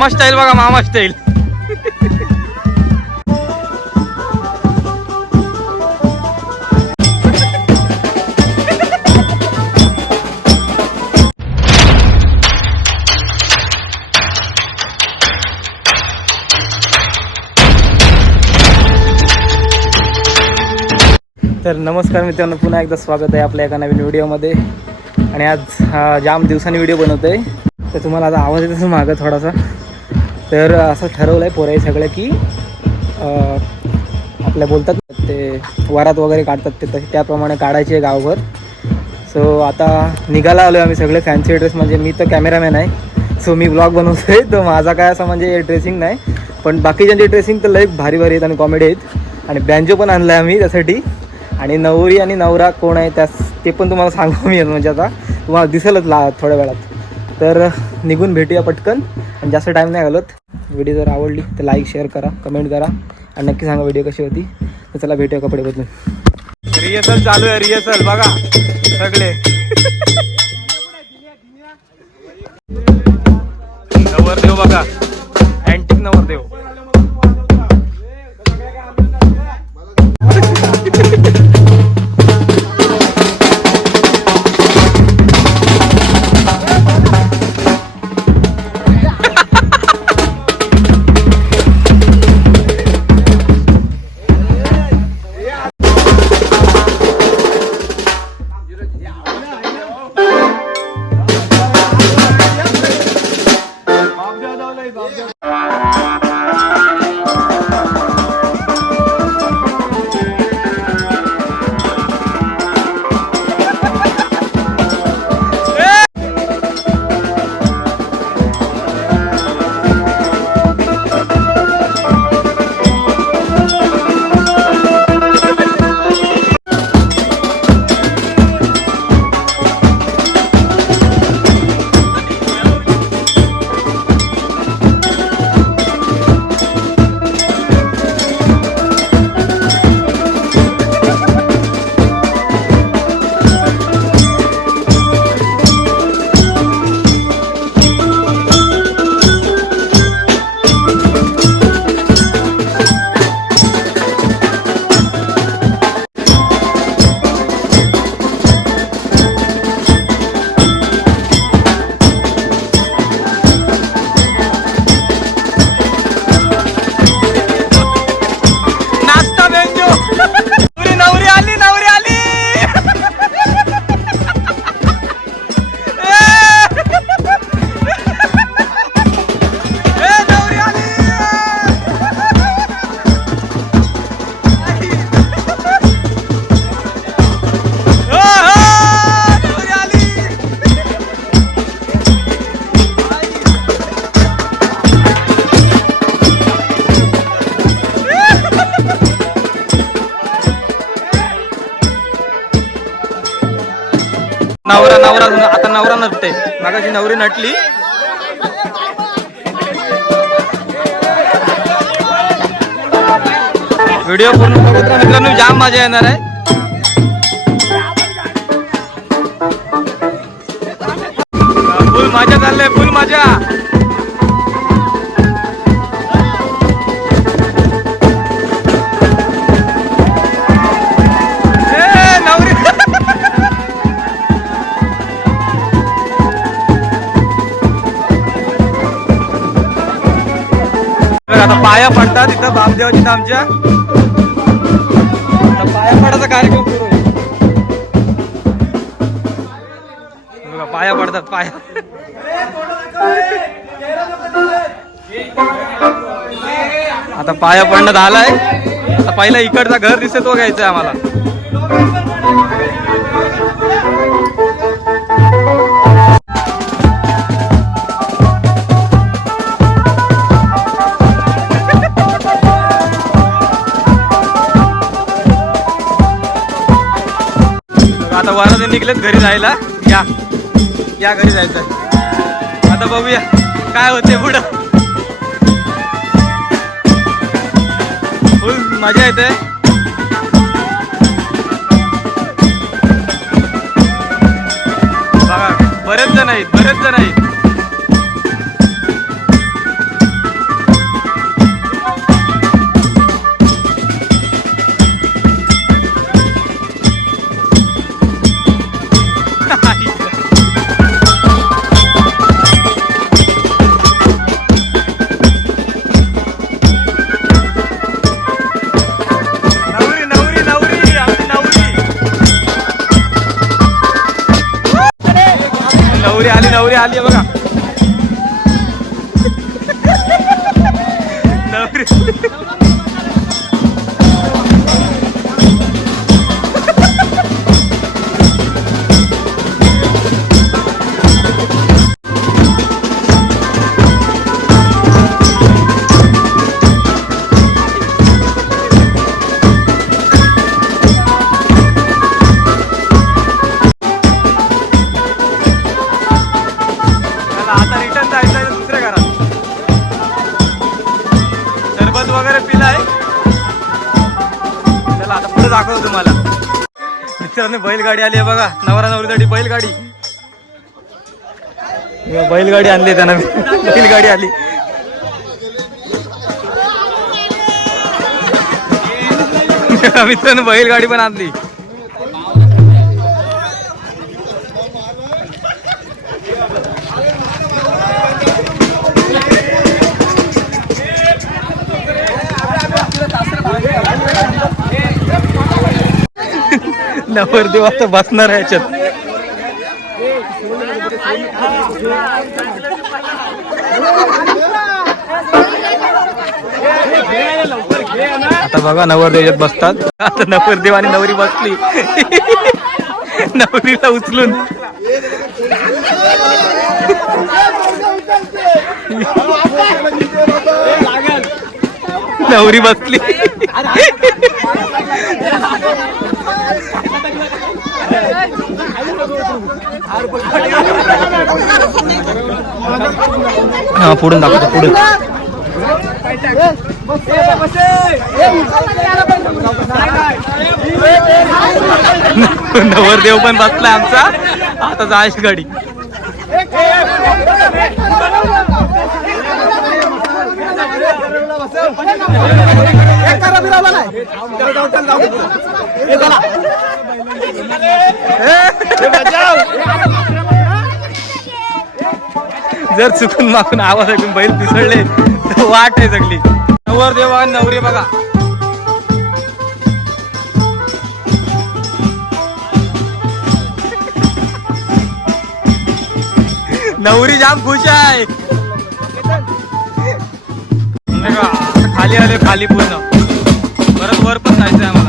मामा स्टाईल बघा, मामा स्टाईल. तर नमस्कार मित्रांनो, पुन्हा एकदा स्वागत आहे आपल्या एका नवीन व्हिडिओमध्ये. आणि आज जाम दिवसांनी व्हिडिओ बनवतो आहे, तर तुम्हाला आता आवाज येत असेल मागं थोडासा. तर असं ठरवलं आहे पोरं सगळं की आपल्या बोलतात ते वरात वगैरे काढतात ते तसे त्याप्रमाणे काढायचे आहे गावभर. सो आता निघायला आलो आहे आम्ही सगळे फॅन्सी ड्रेस. म्हणजे मी तर कॅमेरामॅन आहे, सो मी ब्लॉग बनवतो आहे. तर माझा काय असं म्हणजे ड्रेसिंग नाही, पण बाकीच्यांचे ड्रेसिंग तर लई भारी भारी आहेत आणि कॉमेडी आहेत. आणि बँजो पण आणला आहे आम्ही त्यासाठी. आणि नवरी आणि नवरा कोण आहे त्यास ते पण तुम्हाला सांगू मी. म्हणजे आता तुम्हाला दिसेलच थोड्या वेळात. तर निघून भेटूया पटकन आणि जास्त टाईम नाही घालत. व्हिडिओ जर आवडली तर लाईक शेअर करा, कमेंट करा आणि नक्की सांगा व्हिडिओ कशी होती. तर चला भेटूया कपडे बदलून. रिहर्सल चालू आहे, रिहर्सल बघा सगळे. नवरदेव बघा, अँटिक नवरदेव. नवरा नवरा आता नवरा नटते, मागाशी नवरी नटली. व्हिडिओ पूर्ण बघत राहा मित्रांनो, जाम मजा येणार आहे. फुल मजा चाललंय, फुल मजा. आता पाया पडतात इथं बापदेव तिथं आमच्या. आता पाया पडायचा कार्यक्रम सुरू आहे. पाया पडतात, पाया. आता पाया पडणं झालाय. आता पहिला इकडचा घर दिसते तो घ्यायचा आहे आम्हाला. आता वरात निघलेत घरी जायला. या घरी जायचं. आता बघूया काय होते पुढं. फुल मजा येते. बघा बरेच जण आहेत. नवरी आली आहे बघा. नवरी आता रिटर्न जायचं दुसऱ्या घरात. सरबत वगैरे पिलाय. चला आता पुढे दाखवतो तुम्हाला. मित्रांनो बैलगाडी आली आहे बघा. नवरा नवरीसाठी बैलगाडी. बैलगाडी आणली त्यानं. बैलगाडी आली. मित्रांनो बैलगाडी पण आणली. नवरदेव आता बसणार आहे याच्यात. आता बघा नवरदेव याच्यात बसतात. आता नवरदेव आणि नवरी बसली. नवरीला उचलून नवरी बसली. हा पुढून दाखवतो पुढे. नवरदेव पण बसलाय आमचा. आता जायची गाडी. जर चुकून मागून आवाज ऐकून बैल पिसळले तर वाट आहे सगळी. नवरदेव आणि नवरी बघा. नवरी जाम खुश आहे. खाली आले खाली पूर्ण. परत वर पण जायचंय आम्हाला.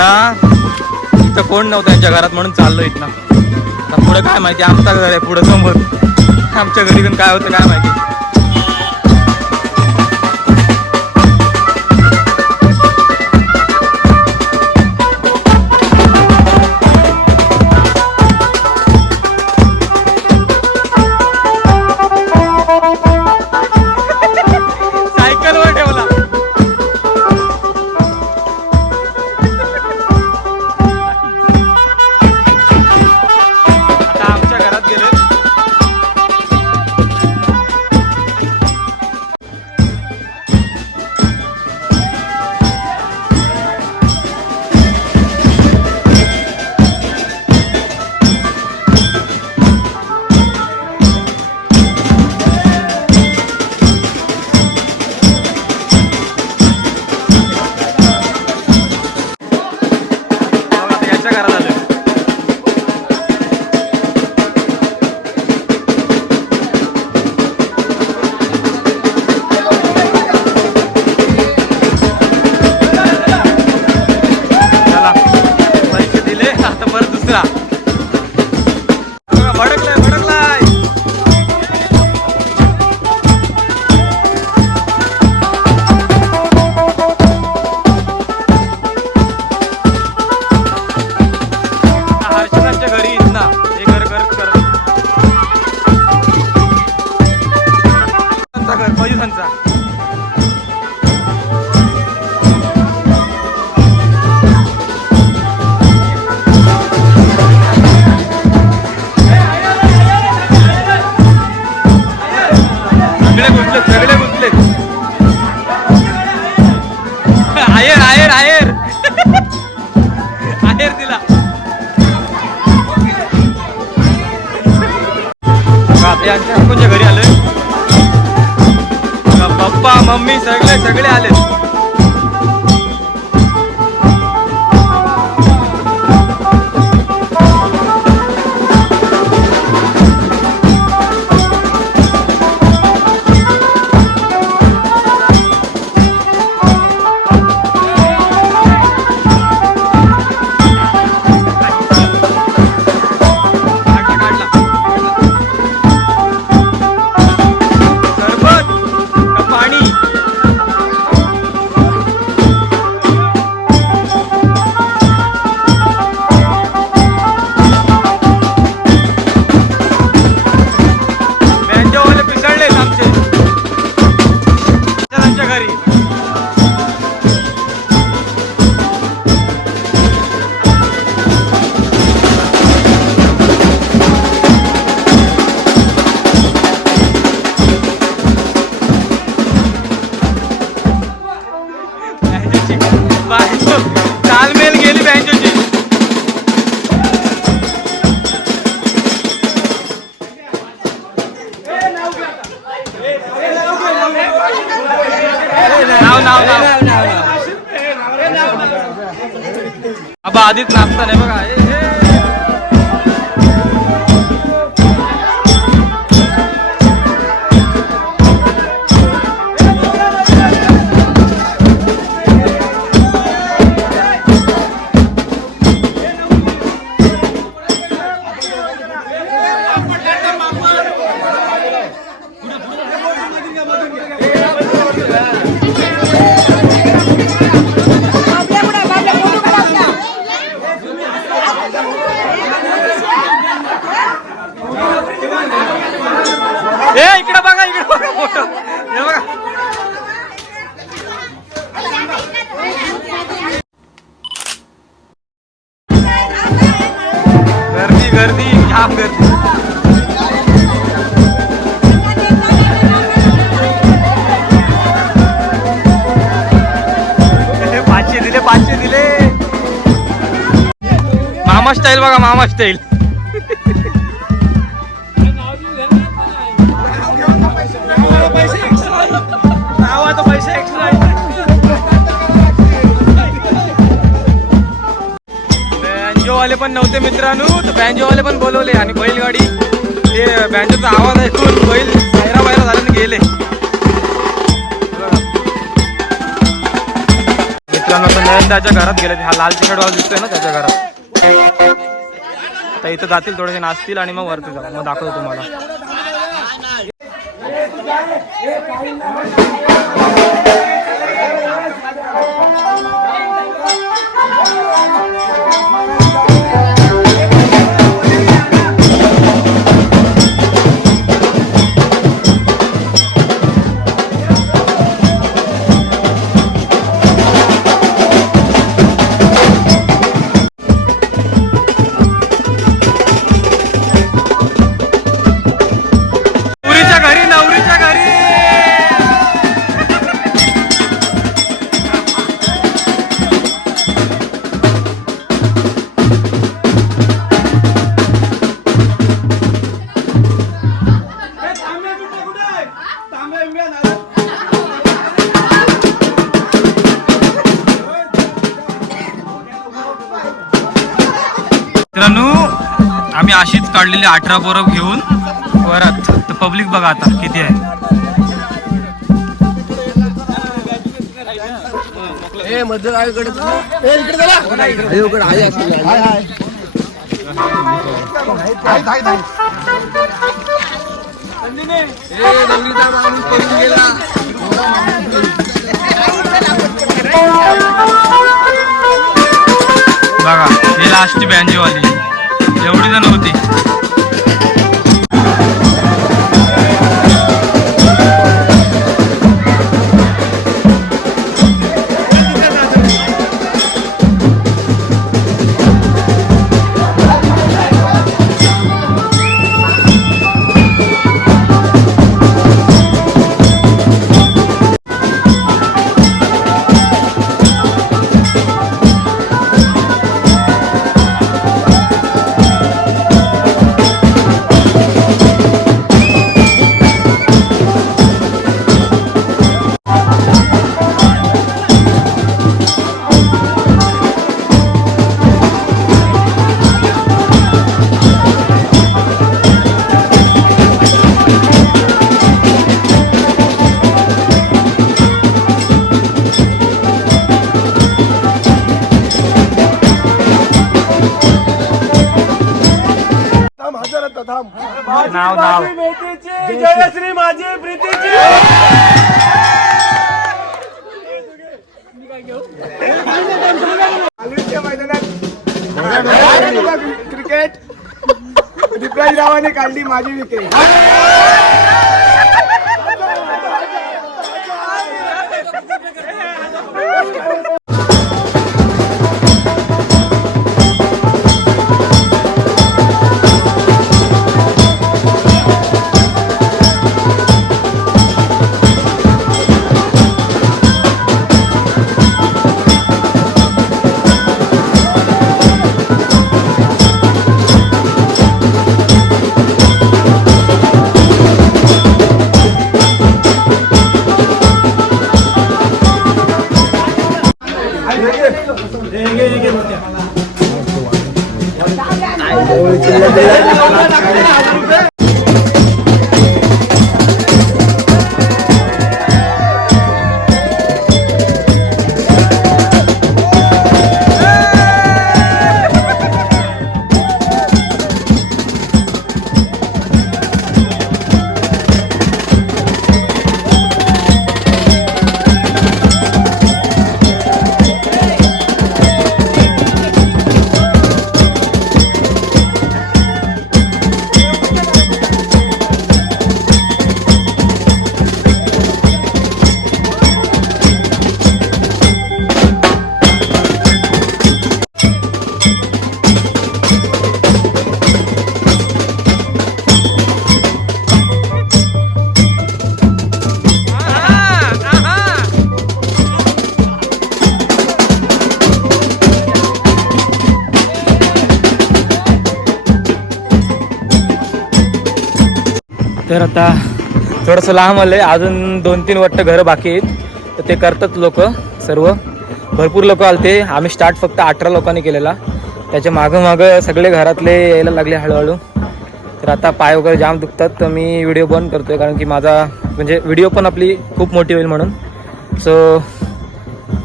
आता इथं कोण नव्हतं त्यांच्या घरात म्हणून चाललो इथनं. आता पुढं काय माहिती, आमचं घर आहे पुढं समोर. आमच्या घरी पण काय होतं काय माहिती. सायकलवर ठेवला. आता आमच्या घरात गेले. याच्या घरात आलोय. चला पैसे दिले आता परत दुसरा. बघा, भडकलाय भडकलाय. हर्षदांच्या घरी येत ना हे घर घर करत. घर मयुसांचा. सगळे गुंतलेत सगळे गुंतलेत. आहेर आहेर आहेर आहेर दिला. आता यांच्या कोणच्या घरी आलोय. पप्पा मम्मी सगळे सगळे आले. सरबत का पाणी. बँजोवाले पिसळलेत आमचे त्यांच्या घरी. बँजोची तालमेल गेली बँजोची. नाव नाव नाव आबा आधीच नाचता नाही बघा. इकडे बघा इकडे बघा फोटो. हे बघा गर्दी गर्दी जाम गर्दी. पाचशे दिले 500 दिले. मामा स्टाईल बघा मामा स्टाईल. बँजोवाले पण नव्हते मित्रांनो, तर बँजोवाले पण बोलवले आणि बैलगाडी हे बँजोचा आवाज ऐकून बैल बाहेरा बाहेर झाल्याने गेले. मित्रांनो आता नयनदाच्या घरात गेले. हा लाल तिखटवाला दिसतोय ना त्याच्या घरात. आता इथं जातील थोडेसे नाचतील आणि मग वरती जाऊ. मग दाखवतो तुम्हाला. मित्रांनो आम्ही अशीच काढलेली 18 पोरं घेऊन वरात. तर पब्लिक बघा आता किती आहे. बघा हे लास्ट बँजोवाली एवढी जण होती. नाव जयश्री माझी प्रीतीची. मैदानात क्रिकेट दीपराज रावाने काढली माझी विकेट. तर आता थोडंसं लांब आलं आहे. अजून 2-3 वाटतं घरं बाकी आहेत. तर ते करतात लोक सर्व. भरपूर लोक आलते. आम्ही स्टार्ट फक्त 18 लोकांनी केलेला. त्याच्या मागं सगळे घरातले यायला लागले हळूहळू. तर आता पाय वगैरे जाम दुखतात. तर मी व्हिडिओ बंद करतो आहे कारण की माझा म्हणजे व्हिडिओ पण आपली खूप मोठी होईल म्हणून. सो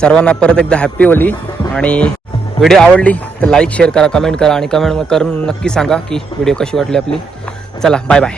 सर्वांना परत एकदा हॅप्पी होली. आणि व्हिडिओ आवडली तर लाईक शेअर करा, कमेंट करा आणि कमेंट करून नक्की सांगा की व्हिडिओ कशी वाटली आपली. चला बाय बाय.